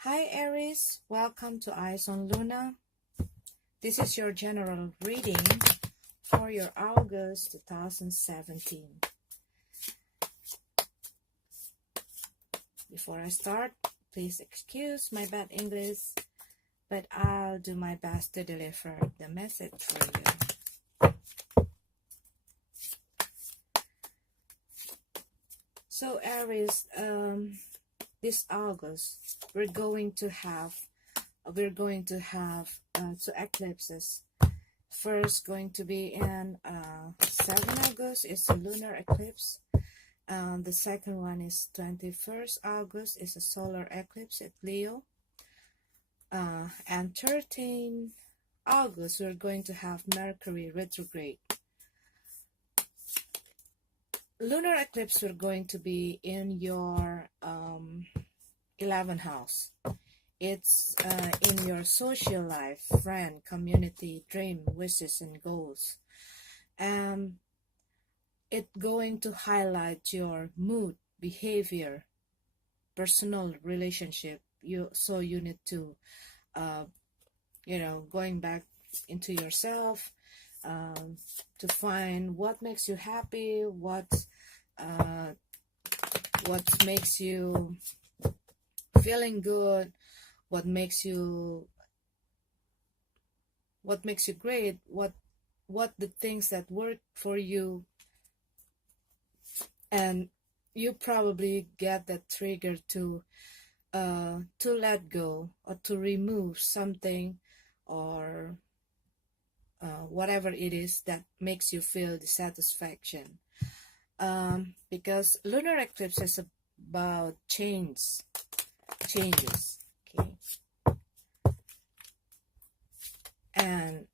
Hi Aries, welcome to Eyes on Luna. This is your general reading for your August 2017. Before I start, please excuse my bad English, but I'll do my best to deliver the message for you. So Aries, this August we're going to have two eclipses. First going to be in 7 August is a lunar eclipse. The second one is 21st August is a solar eclipse at Leo. And 13 August we're going to have Mercury retrograde. Lunar eclipse we're going to be in your 11th house. It's in your social life, friend, community, dream, wishes, and goals. It's going to highlight your mood, behavior, personal relationship. You need to, going back into yourself to find what makes you happy, what makes you feeling good, what makes you great, what the things that work for you, and you probably get that trigger to let go or to remove something or whatever it is that makes you feel dissatisfaction, because lunar eclipse is about changes, okay, and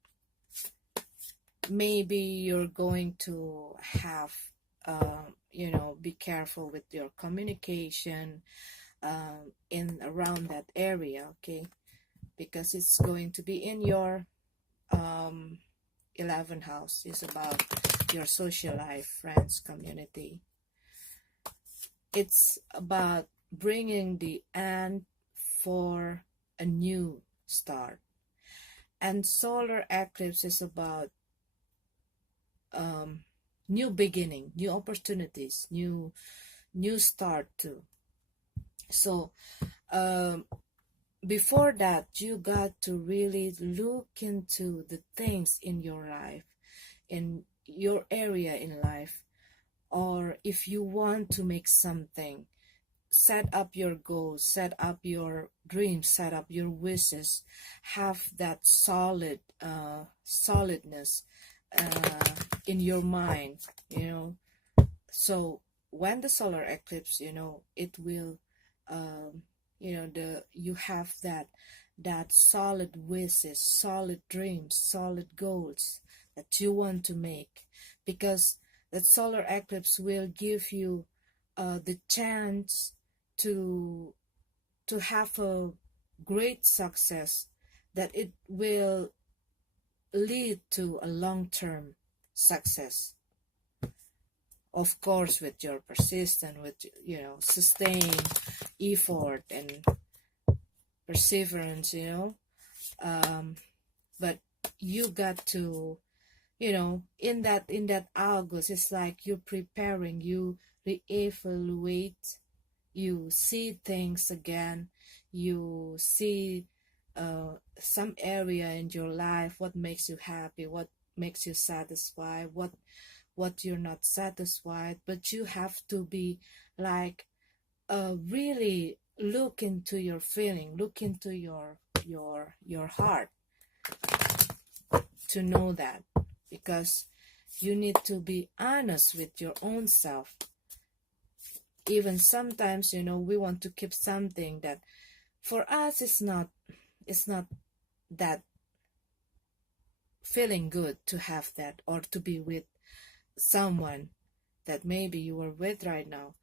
maybe you're going to have be careful with your communication in around that area, okay, because it's going to be in your 11th house. Is about your social life, friends, community. It's about bringing the end for a new start. And solar eclipse is about new beginning, new opportunities, new start too. So before that, you got to really look into the things in your life, in your area in life, or if you want to make something, set up your goals, set up your dreams, set up your wishes, have that solidness in your mind, so when the solar eclipse, it will you have that solid wishes, solid dreams, solid goals that you want to make, because that solar eclipse will give you the chance to have a great success, that it will lead to a long-term success, of course, with your persistence, with sustained effort and perseverance, but you got to, in that August, it's like you're preparing, you reevaluate, you see things again, you see some area in your life, what makes you happy, what makes you satisfied, what you're not satisfied, but you have to be like really look into your feeling, look into your heart to know that, because you need to be honest with your own self. Even sometimes, we want to keep something that for us it's not that feeling good to have that, or to be with someone that maybe you are with right now.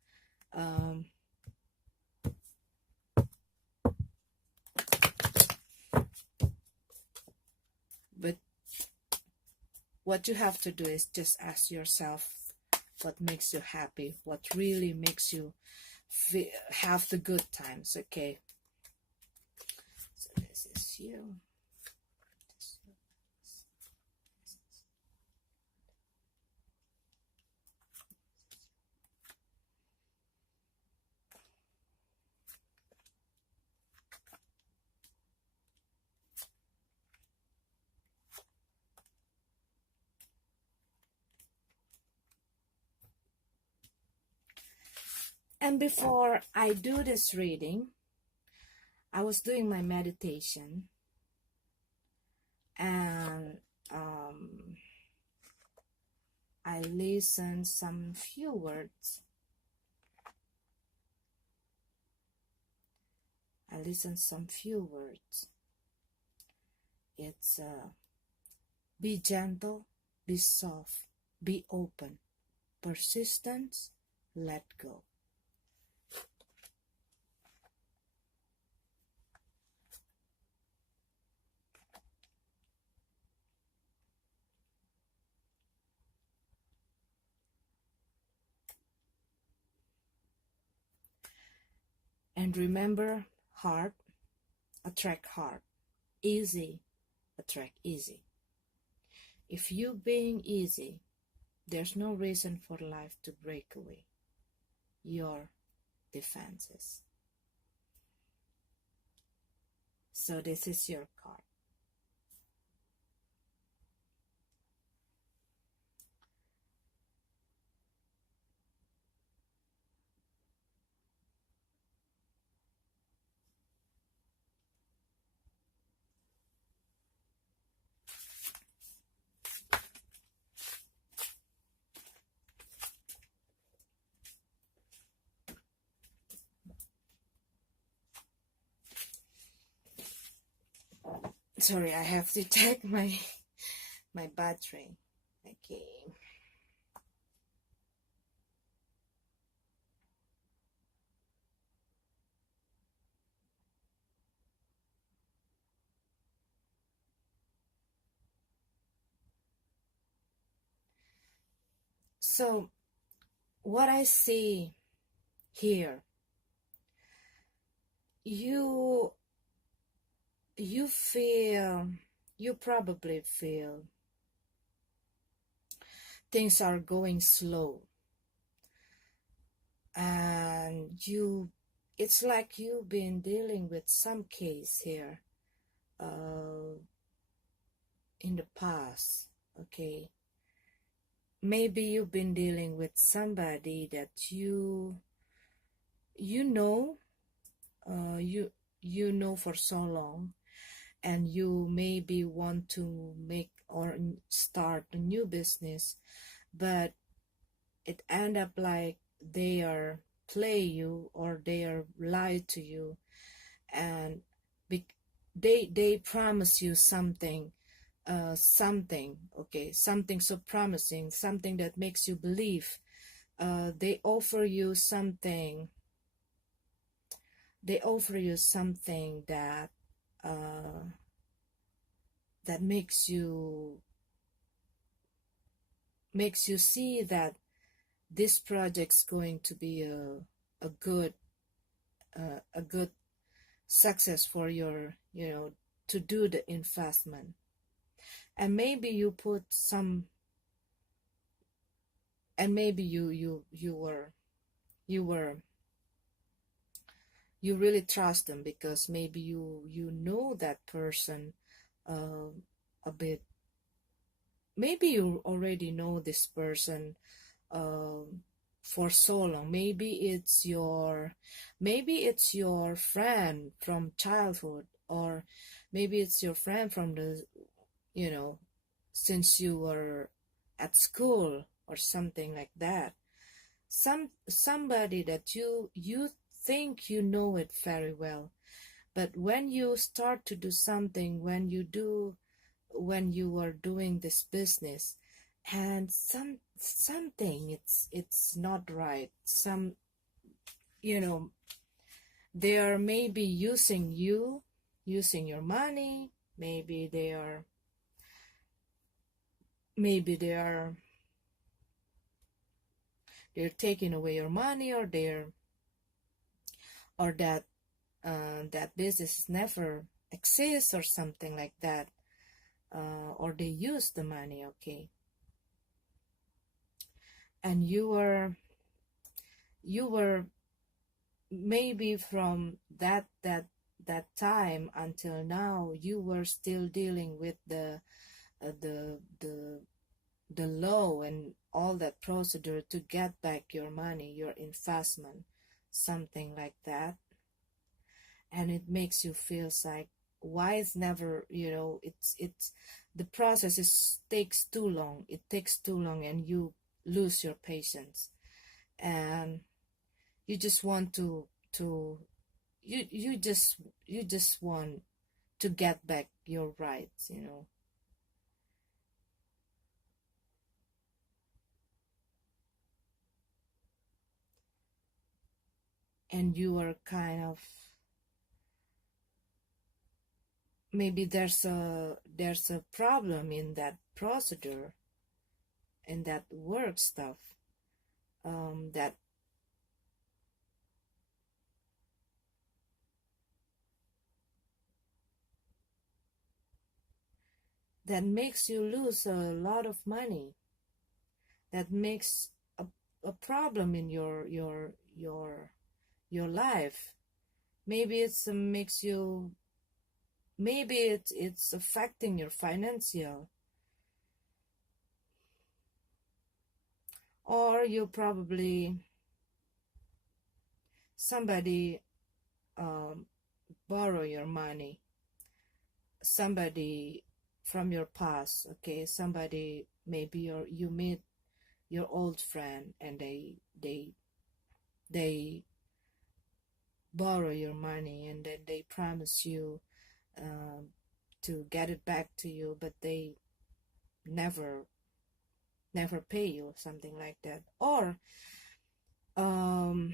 But what you have to do is just ask yourself what makes you happy, what really makes you have the good times, okay? you. And before I do this reading, I was doing my meditation, and I listened some few words. It's be gentle, be soft, be open, persistence, let go. And remember, heart attract heart, easy attract easy. If you being easy, there's no reason for life to break away your defenses. So this is your card. Sorry, I have to check my battery. Okay. So what I see here, you probably feel things are going slow, and it's like you've been dealing with some case here in the past. Okay, maybe you've been dealing with somebody that you know for so long, and you maybe want to make or start a new business, but it end up like they are play you or they are lie to you, and they promise you something, something so promising, something that makes you believe. They offer you something that that makes you see that this project's going to be a good success for your, to do the investment. And maybe you put some, and maybe you really trust them, because maybe you know that person a bit. Maybe you already know this person for so long. Maybe it's your friend from childhood, or maybe it's your friend from the, since you were at school or something like that. Somebody that you think you know it very well, but when you start to do something, when you are doing this business, and something it's not right, they are maybe using your money, maybe they're taking away your money, or that business is never exist or something like that, or they use the money, okay? And you were maybe from that time until now, you were still dealing with uh, the the the law and all that procedure to get back your money, your investment, something like that. And it makes you feel like, why is never, it's the process is takes too long, it takes too long, and you lose your patience, and you just want to you just want to get back your rights. And you are kind of, maybe there's a problem in that procedure and that work stuff, that makes you lose a lot of money, that makes a problem in your life. Maybe it's makes you, maybe it's affecting your financial, or you probably, somebody um, borrow your money, somebody from your past, okay? Somebody, maybe you meet your old friend, and they borrow your money, and then they promise you um, to get it back to you, but they never never pay you, something like that. Um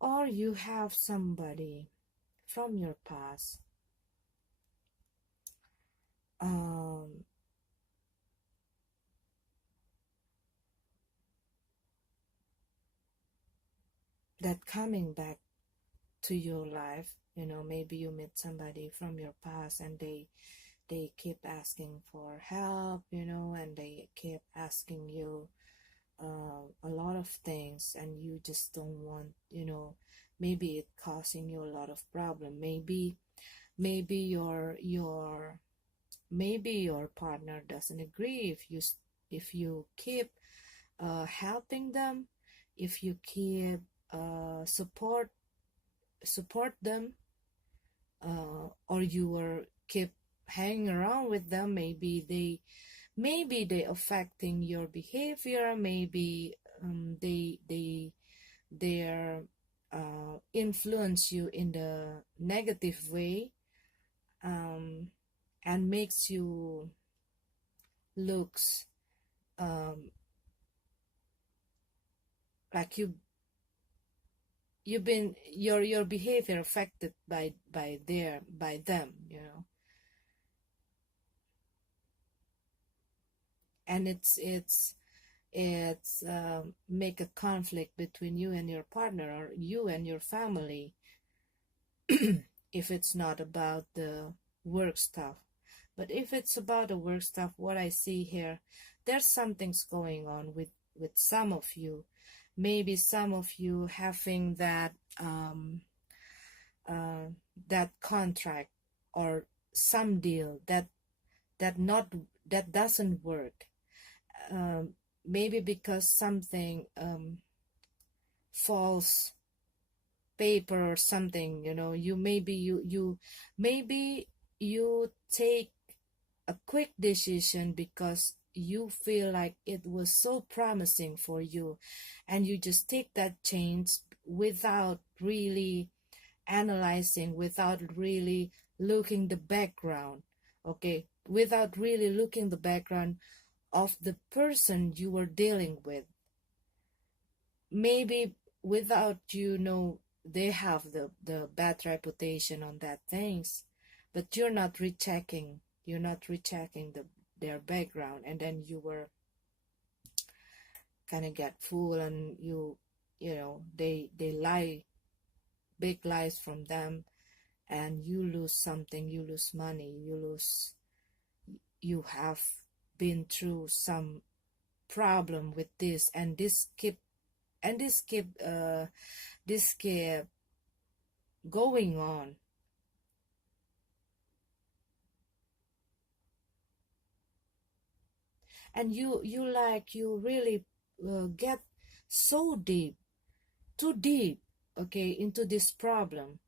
or you have somebody from your past um that coming back to your life. Maybe you meet somebody from your past, and they keep asking for help, and they keep asking you a lot of things, and you just don't want, maybe it causing you a lot of problem. Maybe your partner doesn't agree if you keep helping them, if you keep support them, or you were keep hanging around with them. Maybe they affecting your behavior. Maybe they're influence you in the negative way, um, and makes you looks um, like you've been your behavior affected by them. And it's make a conflict between you and your partner, or you and your family, if it's not about the work stuff. But if it's about the work stuff, what I see here, there's something's going on with some of you. Maybe some of you having uh, that contract, or some deal that that doesn't work. Um, Maybe because something false paper or something. You take a quick decision because you feel like it was so promising for you, and you just take that change without really analyzing, without really looking the background, okay, without really looking the background of the person you were dealing with. Maybe without, they have the bad reputation on that things, but you're not rechecking their background, and then you were kind of get fooled, and they lie, big lies from them, and you lose something, you lose money, you have been through some problem with this, and this keep going on. And you really get so deep, too deep, okay, into this problem.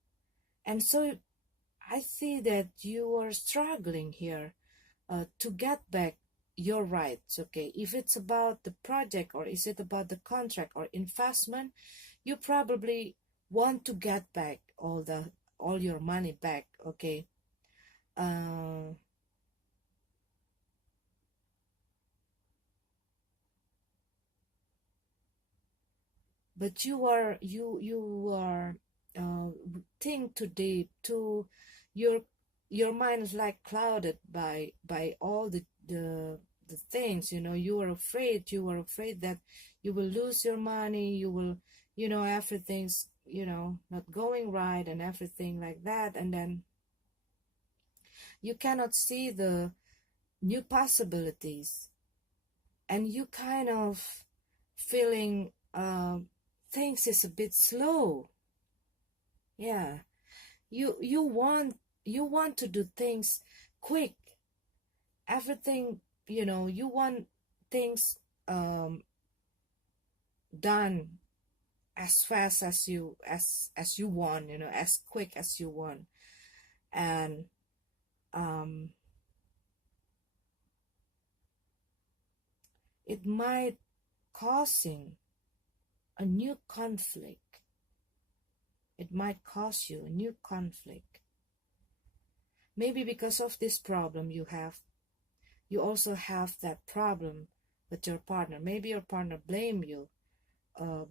And so I see that you are struggling here to get back your rights, okay? If it's about the project, or is it about the contract or investment, you probably want to get back all your money back, okay? Uh, but you are uh, think too deep, too your your mind is like clouded by all the things, you are afraid that you will lose your money, you will, everything's, not going right, and everything like that, and then you cannot see the new possibilities, and you kind of feeling things is a bit slow. Yeah, you want to do things quick, everything, you want things um done as fast as you want, as quick as you want. And um it might causing a new conflict, it might cause you a new conflict, maybe because of this problem you also have that problem with your partner. Maybe your partner blame you uh,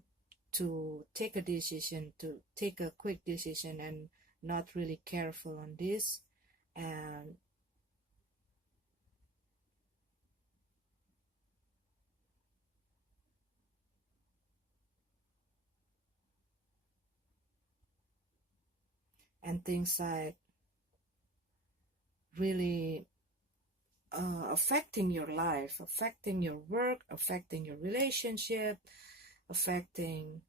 to take a quick decision, and not really careful on this, and things like really affecting your life, affecting your work, affecting your relationship, affecting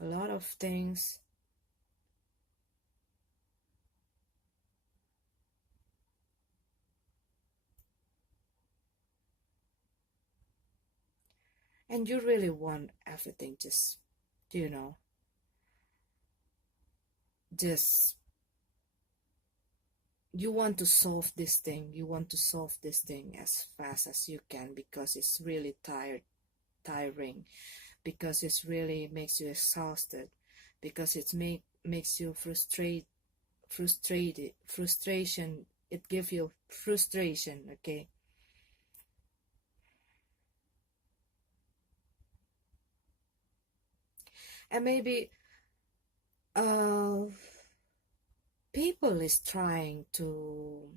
a lot of things. And you really want everything just, you know, just you want to solve this thing. You want to solve this thing as fast as you can, because it's really tiring, because it's really makes you exhausted, because makes you frustration. It gives you frustration, okay? And maybe uh people is trying to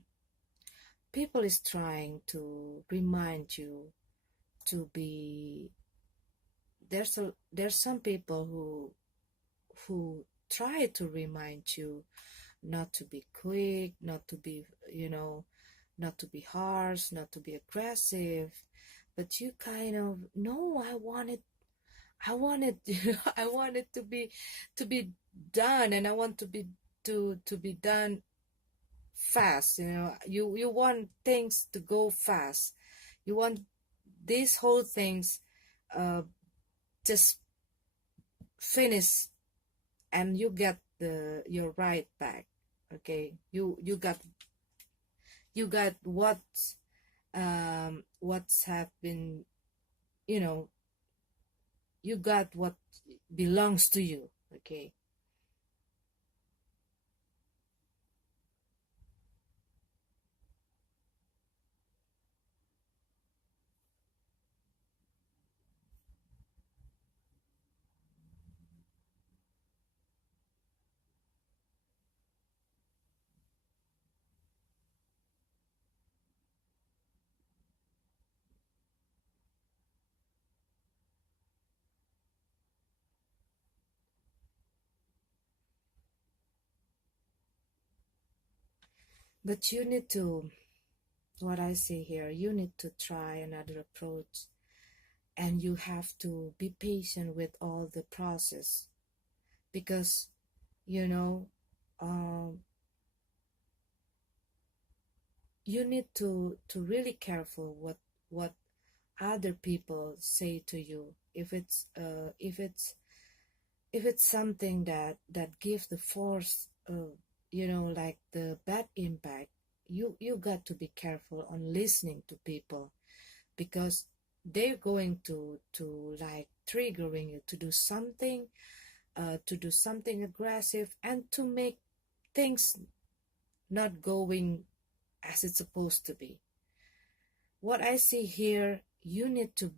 remind you to be there's some people who try to remind you not to be quick, not to be, not to be harsh, not to be aggressive. But you kind of, no, I wanted I wanted to be done, and I want to be done fast. You want things to go fast. You want these whole things uh just finish, and you get your right back, okay? You got what's happened, you know you got what belongs to you, okay? But you need to, what I say here, you need to try another approach, and you have to be patient with all the process, because you know um, you need to really careful what other people say to you. If it's something that gives the force, like the bad impact, you got to be careful on listening to people, because they're going to like triggering you to do something aggressive, and to make things not going as it's supposed to be. What I see here, you need to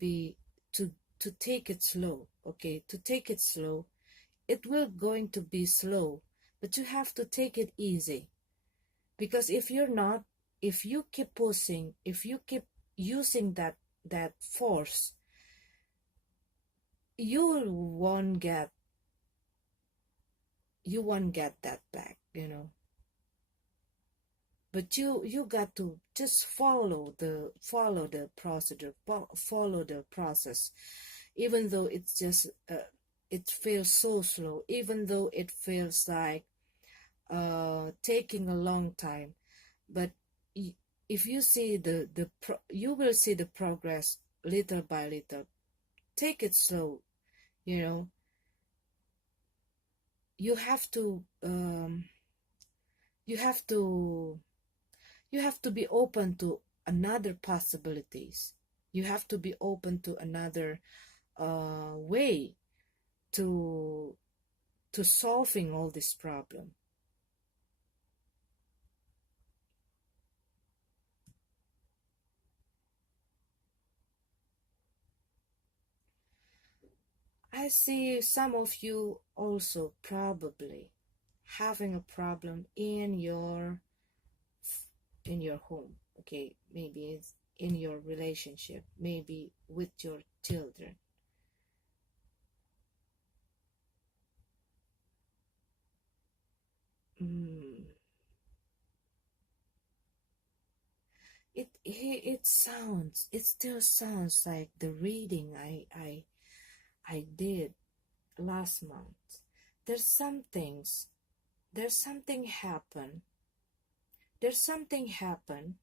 take it slow, okay? To take it slow. It will going to be slow, but you have to take it easy, because if you're not, if you keep pushing, if you keep using that force, you won't get you won't get that back. But you got to just follow the procedure, follow the process, even though it's just it feels so slow, even though it feels like taking a long time. But if you see you will see the progress little by little. Take it slow. you know you have to you have to you have to be open to another possibilities. You have to be open to another way to solving all this problem. I see some of you also probably having a problem in your home. Okay, maybe it's in your relationship, maybe with your children. mm. It still sounds like the reading I did last month. there's some things there's something happen there's something happen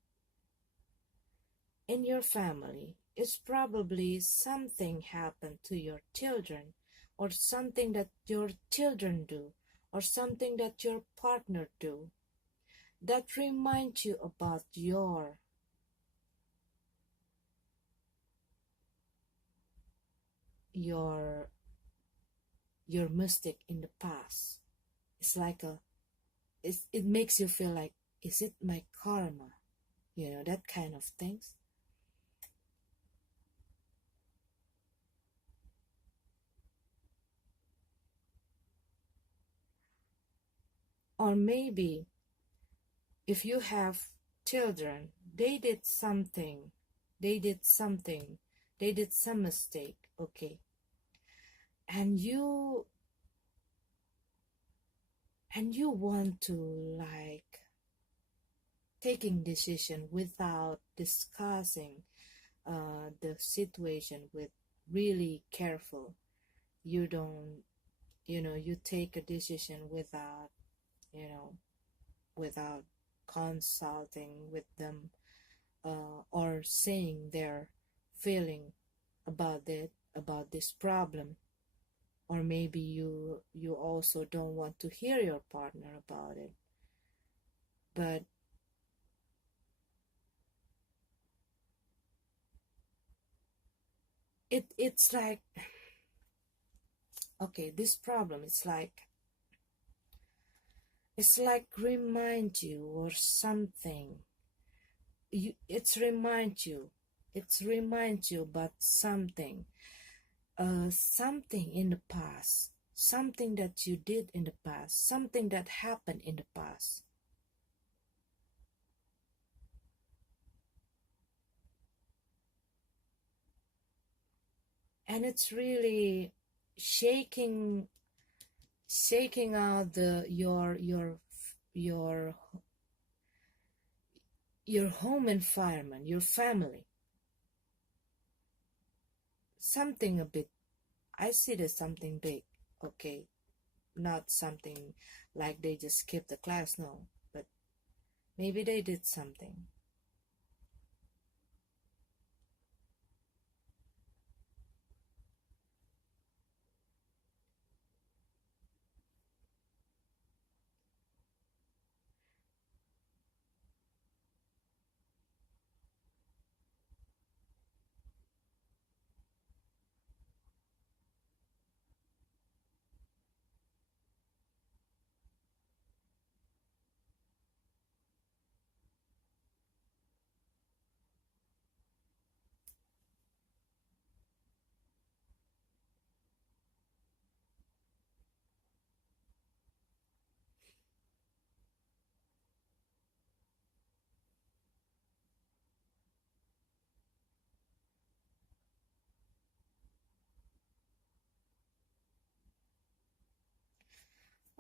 in your family. It's probably something happened to your children, or something that your children do, or something that your partner do, that reminds you about your your mistake in the past. It's like it makes you feel like, is it my karma? That kind of things. Or maybe if you have children, they did something, they did some mistake, okay, and you want to, like, taking decision without discussing the situation with really careful. You don't, you take a decision you know without consulting with them, or saying their feeling about this problem. Or maybe you also don't want to hear your partner about it. But it's like, okay, this problem, it's like remind you or something. It's remind you about something, something in the past, something that you did in the past, something that happened in the past. And it's really shaking shaking out your your home environment, your family. Something a bit, I see it as something big, okay? Not something like they just skipped the class, no. But maybe they did something.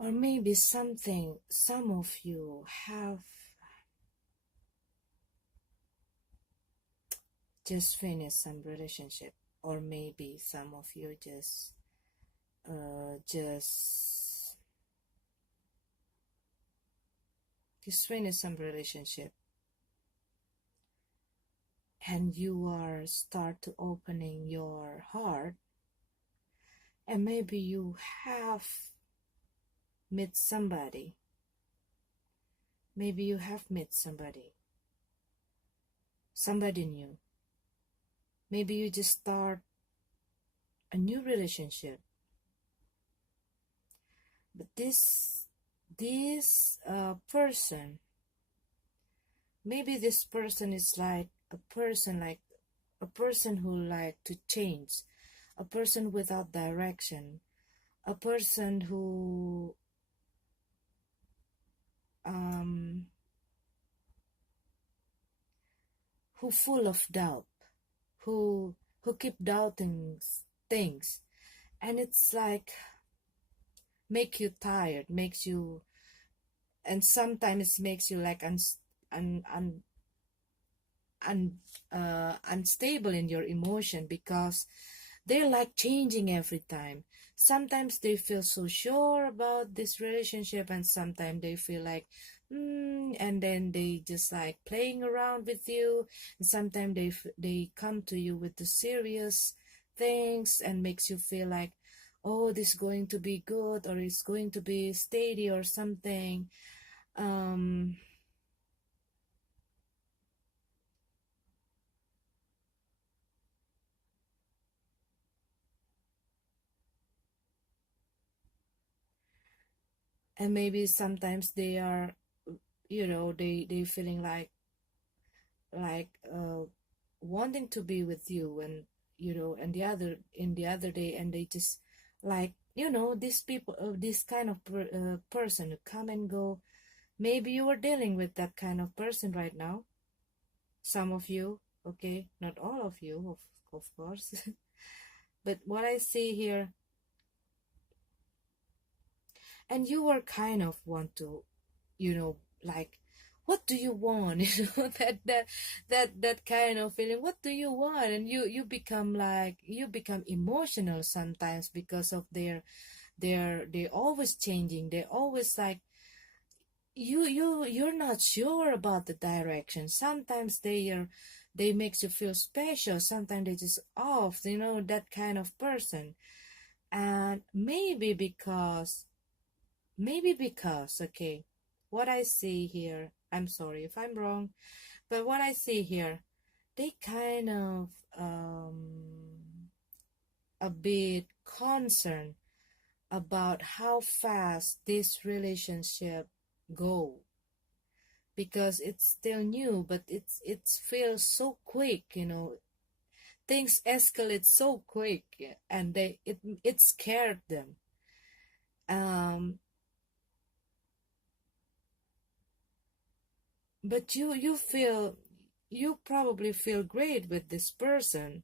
Or maybe something, some of you have just finished some relationship, or maybe some of you just finished some relationship, and you are start to opening your heart, and maybe you have met somebody, maybe you have met somebody new, maybe you just start a new relationship. But this person, maybe this person is like a person who like to change, a person without direction, a person um who full of doubt, who keep doubting things, and it's like make you tired, makes you, and sometimes makes you like un, un, unstable in your emotion, because they're like changing every time. Sometimes they feel so sure about this relationship, and sometimes they feel like and then they just like playing around with you, and sometimes they come to you with the serious things and makes you feel like, oh, this is going to be good, or it's going to be steady or something. um and maybe sometimes they are, they feeling like wanting to be with you, and and the other day, and they just like, these people, this kind of person who come and go. Maybe you are dealing with that kind of person right now, some of you, okay, not all of you, of course. But what I see here, and you are kind of want to, like, what do you want? That kind of feeling, what do you want? And you become like, you become emotional sometimes, because of they always changing, they always like, you're not sure about the direction. Sometimes they makes you feel special, sometimes they just off, that kind of person. And maybe because, okay, what I see here, I'm sorry if I'm wrong, but what I see here, they kind of a bit concerned about how fast this relationship go, because it's still new, but it feels so quick, things escalate so quick, and it scared them. um but you probably feel great with this person.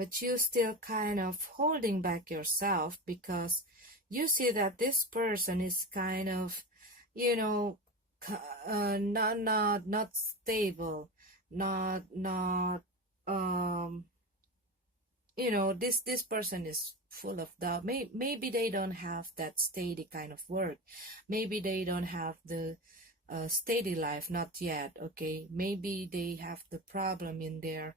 but you still kind of holding back yourself because you see that this person is kind of, you know, not stable, not this person is full of doubt. Maybe they don't have that steady kind of work. Maybe they don't have the steady life, not yet. Okay, maybe they have the problem in their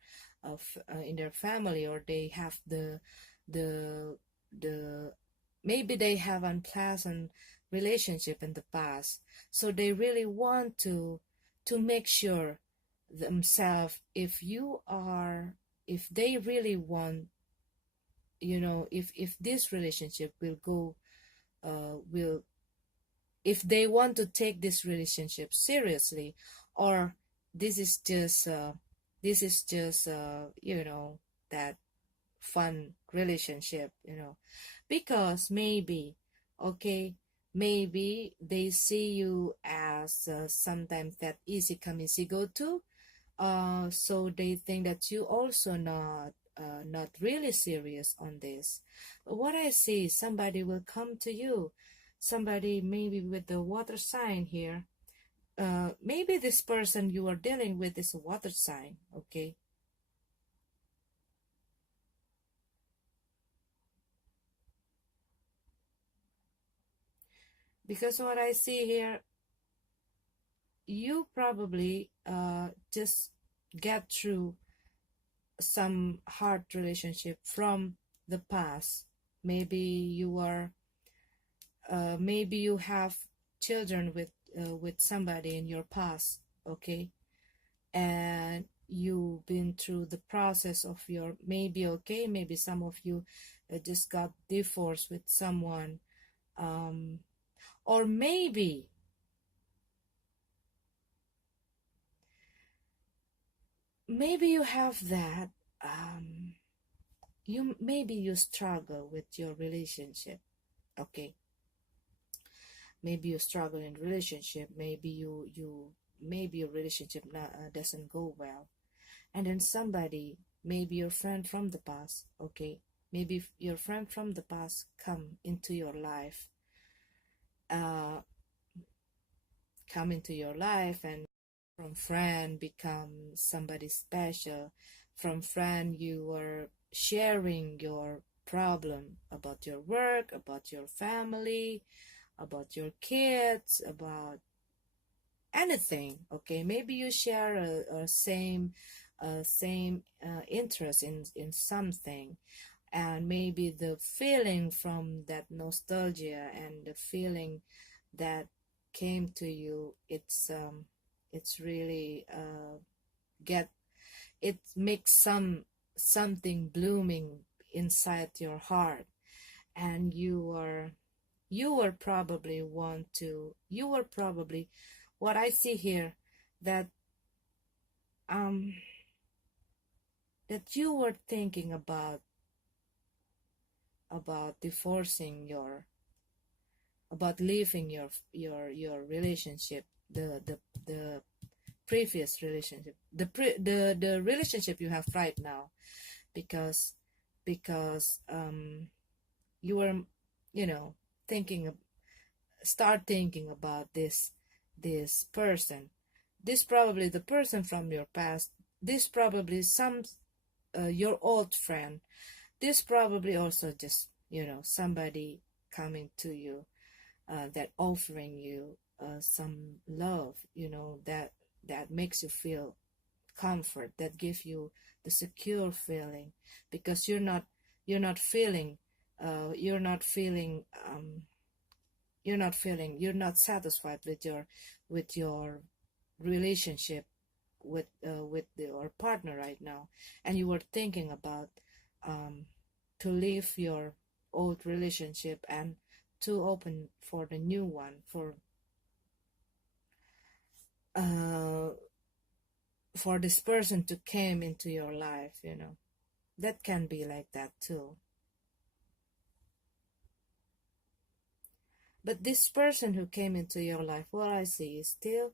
family, or they have the the maybe they have unpleasant relationship in the past, so they really want to make sure themselves, if they really want, if this relationship will go, will if they want to take this relationship seriously, or this is just that fun relationship, because maybe, okay, maybe they see you as sometimes that easy come easy go too, so they think that you also not really serious on this. But what I see, somebody will come to you, somebody maybe with the water sign here. Maybe this person you are dealing with is a water sign, okay? Because what I see here, you probably just get through some hard relationship from the past. Maybe maybe you have children with somebody in your past, okay, and you've been through the process of your, maybe, okay, maybe some of you just got divorced with someone, um, or maybe you have that, maybe you struggle with your relationship, okay, maybe you struggle in relationship, maybe maybe your relationship doesn't go well, and then somebody, maybe your friend from the past, okay, maybe your friend from the past come into your life, uh and from friend become somebody special. From friend, you are sharing your problem about your work, about your family, about your kids, about anything, okay, maybe you share a same interest in something, and maybe the feeling from that nostalgia and the feeling that came to you, it's really get it makes something blooming inside your heart, and you were probably what I see here, that um that you were thinking about divorcing about leaving your relationship, the previous relationship, the relationship you have right now, because you were, thinking start thinking about this person, this probably the person from your past, this probably your old friend, this probably also just, somebody coming to you, that offering you some love, that makes you feel comfort, that gives you the secure feeling, because you're not feeling you're not feeling you're not satisfied with your relationship with your partner right now, and you were thinking about um, to leave your old relationship and to open for the new one, uh, for this person to came into your life, that can be like that too. But this person who came into your life, what I see is still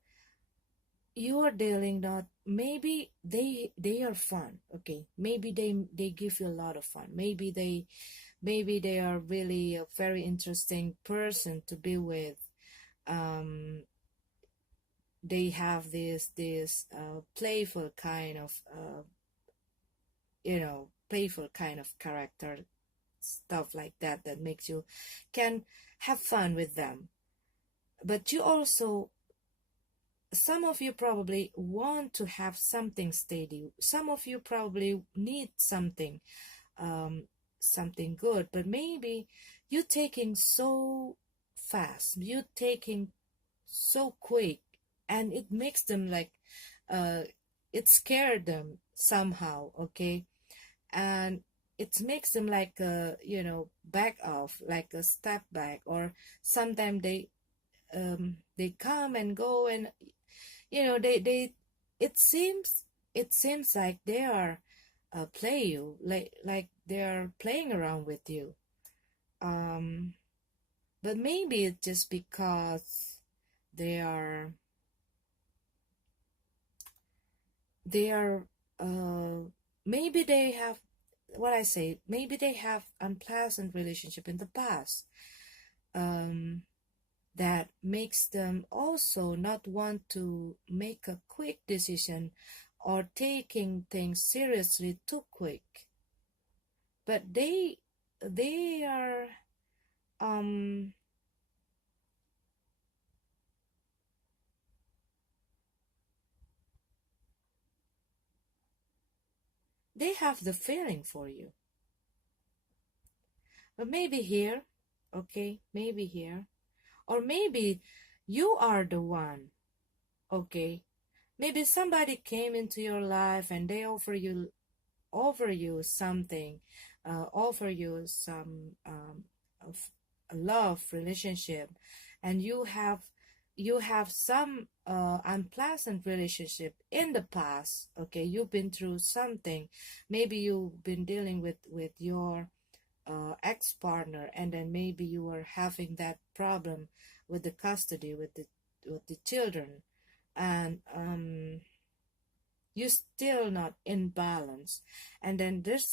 you are dealing not, maybe they are fun, okay, maybe they give you a lot of fun, maybe they are really a very interesting person to be with. um they have this playful kind of playful kind of character, stuff like that, that makes you can have fun with them. But you also, some of you probably want to have something steady, some of you probably need something, um something good, but maybe you're taking so fast, you're taking so quick, and it makes them like, uh it scared them somehow, okay, and it makes them like, back off, like a step back, or sometimes they come and go, and they it seems like they are play you, like they are playing around with you. um but maybe it's just because they are they are maybe they have, what I say, maybe they have unpleasant relationship in the past, um that makes them also not want to make a quick decision or taking things seriously too quick. But they are, um they have the feeling for you. But maybe here, okay, maybe here, or maybe you are the one, okay, maybe somebody came into your life and they offer you something, offer you some, of a love relationship, and you have some unpleasant relationship in the past, okay, you've been through something, maybe you've been dealing with your ex-partner, and then maybe you were having that problem with the custody, with the children, and you're still not in balance, and then there's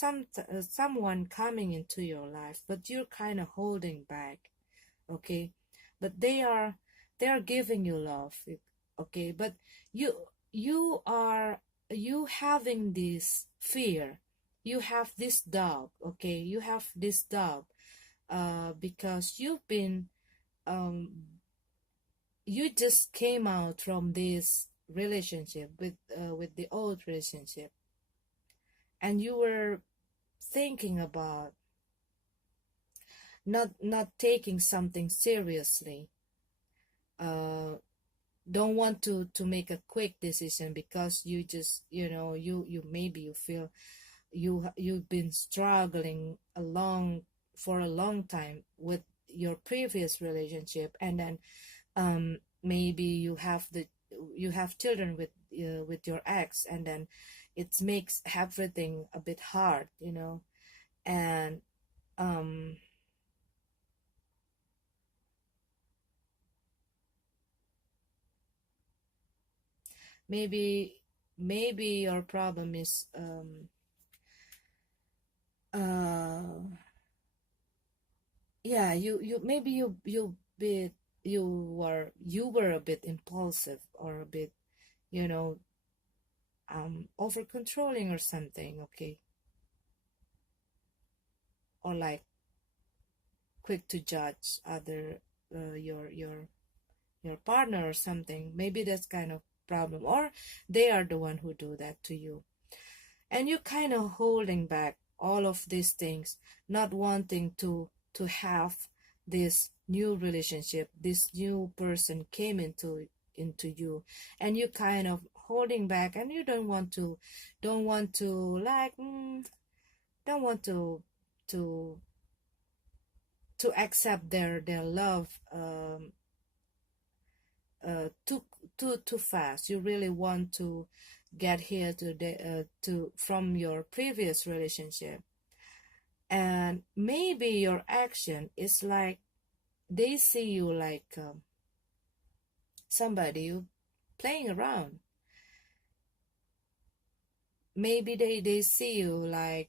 someone coming into your life, but you're kind of holding back, okay, but they are giving you love, okay, but you you are you having this fear, you have this doubt, okay, you have this doubt, because um you just came out from this relationship with the old relationship, and you were thinking about not taking something seriously, uh don't want to make a quick decision, because you just, you maybe you feel you've been struggling for a long time with your previous relationship, and then maybe you have children with your ex, and then it makes everything a bit hard, and um maybe maybe your problem is, uh yeah, you maybe you were a bit impulsive, or a bit, you know over controlling or something, okay, or like quick to judge other, your partner or something, maybe that's kind of problem, or they are the one who do that to you, and you're kind of holding back all of these things, not wanting to have this new relationship, this new person came into you, and you kind of holding back, and you don't want to like, don't want to to accept their love, too fast. You really want to get here to from your previous relationship, and maybe your action is like they see you like, somebody you playing around, maybe they see you like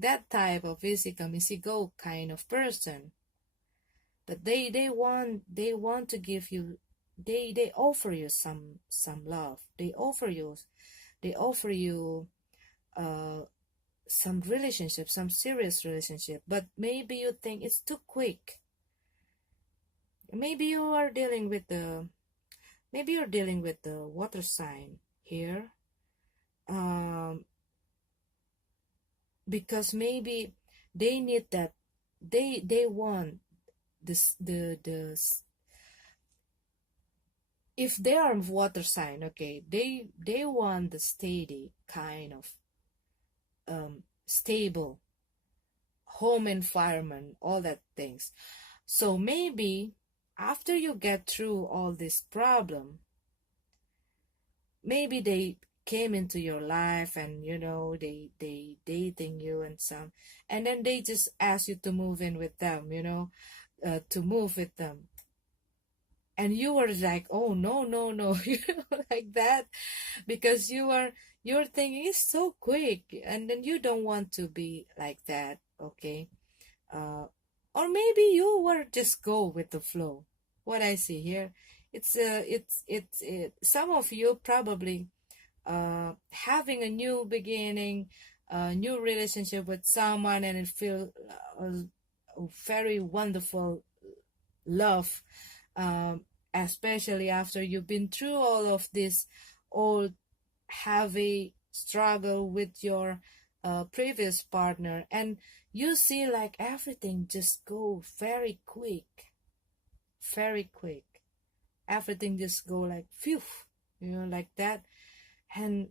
that type of easy go kind of person, but they want to give you, they offer you some love, they offer you uh some relationship, some serious relationship, but maybe you think it's too quick. Maybe you are dealing with the maybe you're dealing with the water sign here, um because maybe they need that, they want this the if they are water sign, okay, they want the steady kind of stable home environment, all that things. So maybe after you get through all this problem, maybe they came into your life and they dating you and some, and then they just ask you to move in with them, to move with them, and you were like, oh no no no, like that, because you're thinking it's so quick, and then you don't want to be like that, okay. uh or maybe you were just go with the flow. What I see here, some of you probably having a new beginning, a new relationship with someone, and it feel a very wonderful love, um, especially after you've been through all of this old heavy struggle with your previous partner, and you see like everything just go very quick, everything just go like phew, like that. And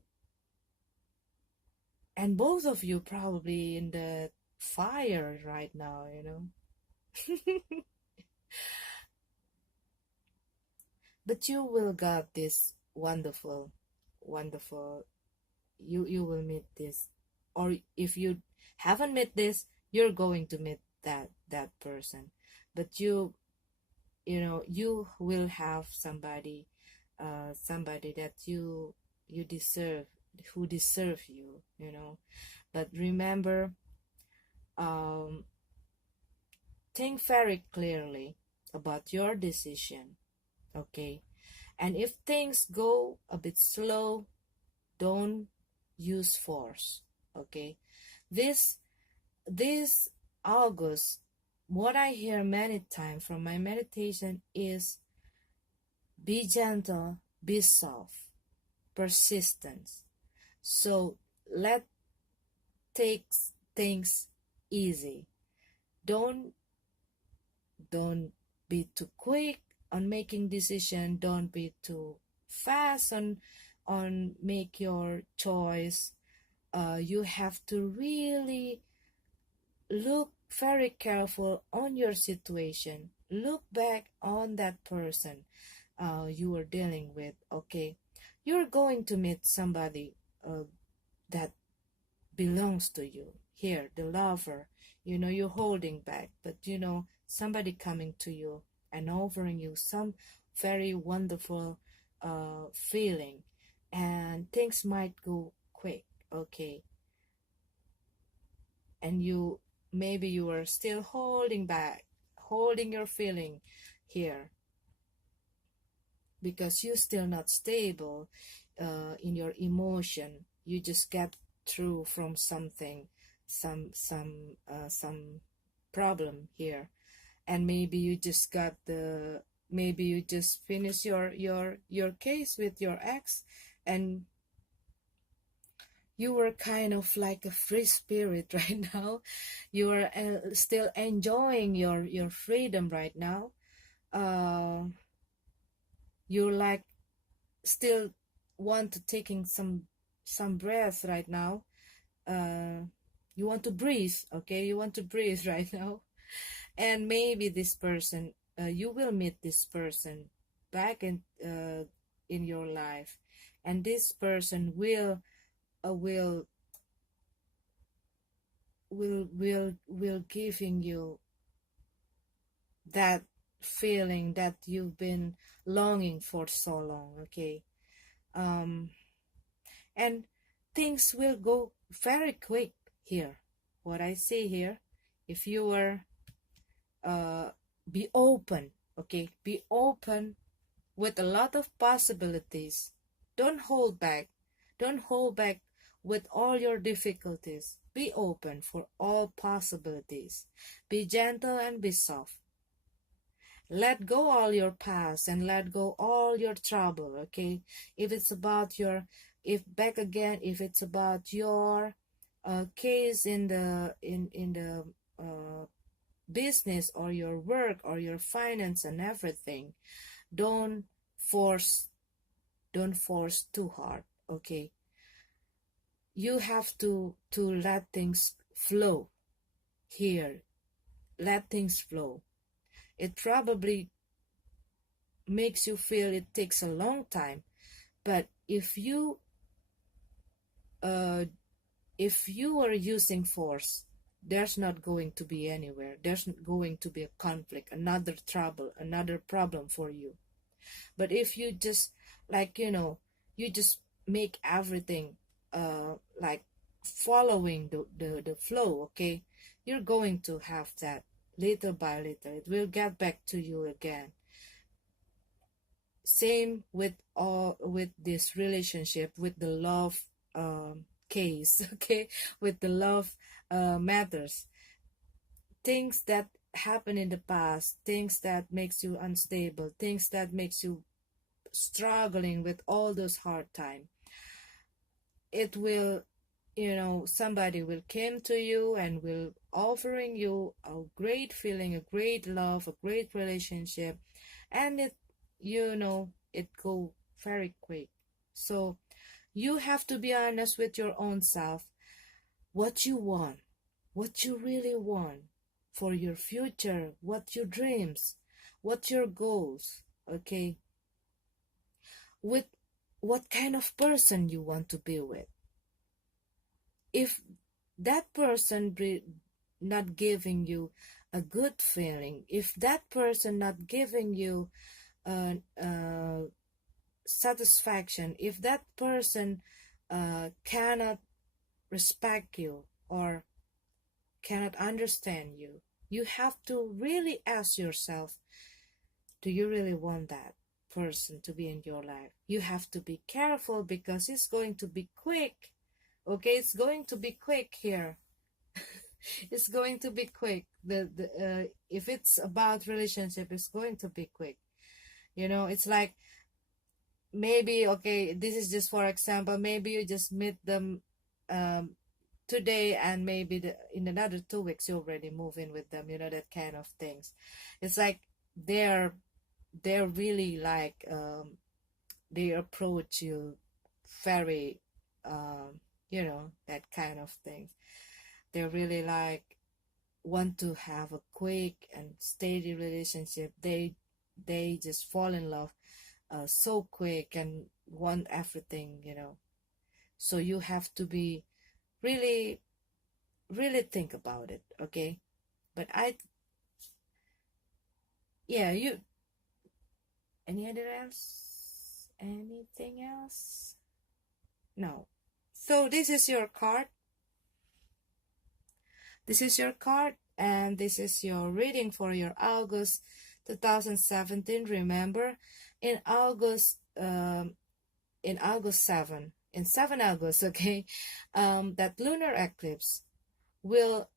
and both of you probably in the fire right now. But you will got this wonderful, you will meet this, or if you haven't met this, you're going to meet that person. But you will have somebody that you deserve, who deserve you. But remember, um think very clearly about your decision, okay. And if things go a bit slow, don't use force, okay. This this August, what I hear many times from my meditation is be gentle, be soft, persistence. So let take things easy. Don't don't be too quick on making decision, don't be too fast on make your choice. You have to really look very careful on your situation, look back on that person you are dealing with, okay. You're going to meet somebody that belongs to you here, the lover, you're holding back, but somebody coming to you and offering you some very wonderful feeling, and things might go quick, okay. And maybe you are still holding back, holding your feeling here, because you're still not stable in your emotion. You just get through from something, some problem here, and maybe you just finish your case with your ex, and you were kind of like a free spirit right now. You are still enjoying your freedom right now. uh you're like still want to taking some breath right now. uh you want to breathe, okay, you want to breathe right now. And maybe this person, you will meet this person back in your life, and this person uh, will will giving you that feeling that you've been longing for so long, okay. And things will go very quick here. What I see here, if you were be open, okay, be open with a lot of possibilities. Don't hold back. Don't hold back with all your difficulties. Be open for all possibilities. Be gentle and be soft. Let go all your past and let go all your trouble, okay? If it's about your, if back again, if it's about your case in the business or your work or your finance and everything, don't force too hard, okay? You have to let things flow here. Let things flow. It probably makes you feel it takes a long time, but if you are using force, there's not going to be anywhere. There's not going to be a conflict, another trouble, another problem for you. But if you just, like, you just make everything like following the flow, okay, you're going to have that little by little. It will get back to you again. Same with this relationship, with the love case, okay, with the love matters. Things that happen in the past, things that makes you unstable, things that makes you struggling with all those hard time, it will, somebody will come to you and will offering you a great feeling, a great love, a great relationship, and it go very quick. So you have to be honest with your own self, what you want, what you really want for your future, what your dreams, what your goals, okay? With what kind of person you want to be with. If that person not giving you a good feeling, if that person not giving you satisfaction, if that person cannot respect you or cannot understand you, you have to really ask yourself, do you really want that person to be in your life? You have to be careful because it's going to be quick, okay? It's going to be quick here. It's going to be quick. If it's about relationship, it's going to be quick. It's like, maybe, okay, this is just for example, maybe you just meet them today, and maybe in another 2 weeks you already move in with them, that kind of things. It's like they're really like they approach you very that kind of things. They really like want to have a quick and steady relationship. They just fall in love so quick and want everything, so you have to be really think about it, okay? But you, anything else? No. So this is your card. This is your card, and this is your reading for your August 2017. Remember, in August 7, in 7 August, okay, that lunar eclipse will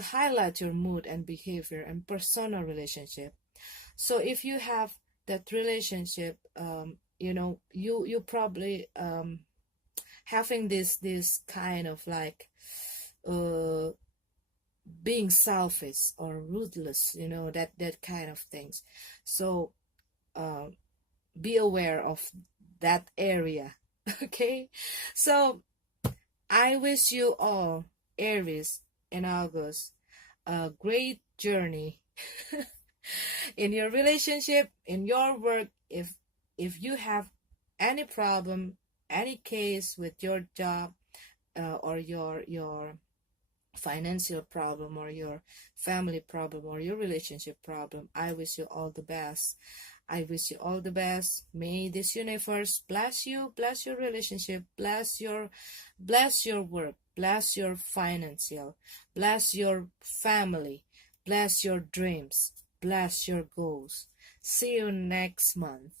highlight your mood and behavior and personal relationship. So if you have that relationship, you probably having this kind of like being selfish or ruthless, that kind of things. So be aware of that area. Okay, so I wish you all, Aries, in August, a great journey in your relationship, in your work. If you have any problem, any case with your job, or your financial problem, or your family problem, or your relationship problem, I wish you all the best. I wish you all the best. May this universe bless you, bless your relationship, bless your work, bless your financial, bless your family, bless your dreams, bless your goals. See you next month.